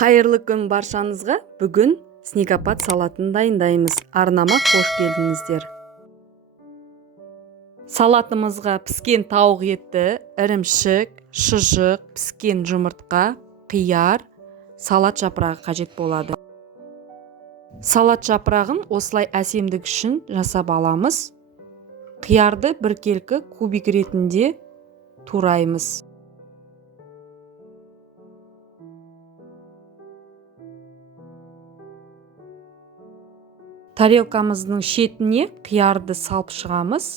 Қайырлы күн баршаңызға. Бүгін снегопад салатын дайындаймыз. Арнама қош келдіңіздер. Салатымызға піскен тауық еті, ірімшік, шұжық, піскен жұмыртқа, қияр, салат жапырағы қажет болады. Салат жапырағын осылай әсемдік үшін жасап аламыз. Қиярды біркелкі кубик ретінде тураймыз. Тарелкамыздың шетіне қиярды салып шығамыз.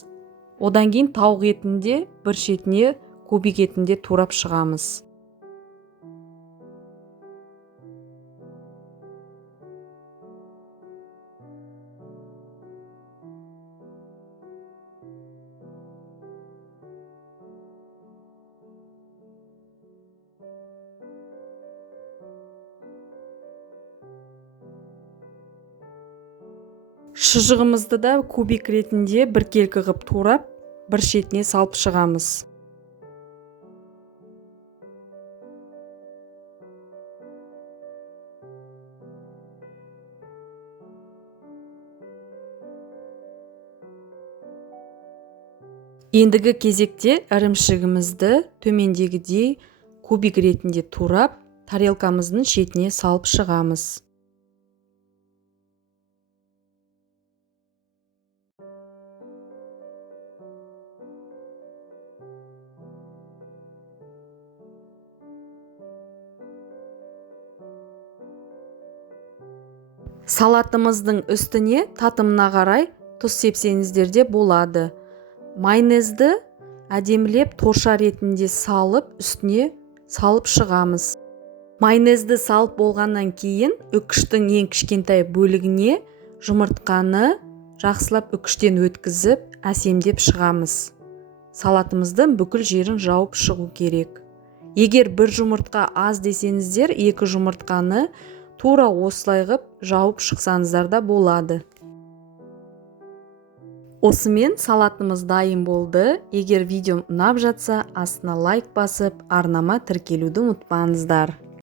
Одан кейін тауық етінде бір шетіне кубик етінде турап шығамыз. Шұжығымызды да кубик ретінде біркелкі қып турап, бір шетіне салып шығамыз. Ендігі кезекте ірімшігімізді төмендегідей кубик ретінде турап, тарелкамыздың шетіне салып шығамыз. Салатымыздың үстіне татымына қарай тұз сепсеңіздер де болады. Майонезді әдемілеп торша ретінде салып, үстіне салып шығамыз. Майонезді салып болғаннан кейін үкіштің ең кішкентай бөлігіне жұмыртқаны жақсылап үкіштен өткізіп, әсемдеп шығамыз. Салатымыздың бүкіл жерін жауып шығу керек. Егер бір жұмыртқа аз десеңіздер, екі жұмыртқаны тура осылай ғып жауып шықсаңыздар да болады. Осымен салатымыз дайын болды. Егер видеом ұнап жатса, астына лайк басып, арнама тіркелуді ұмытпаңыздар.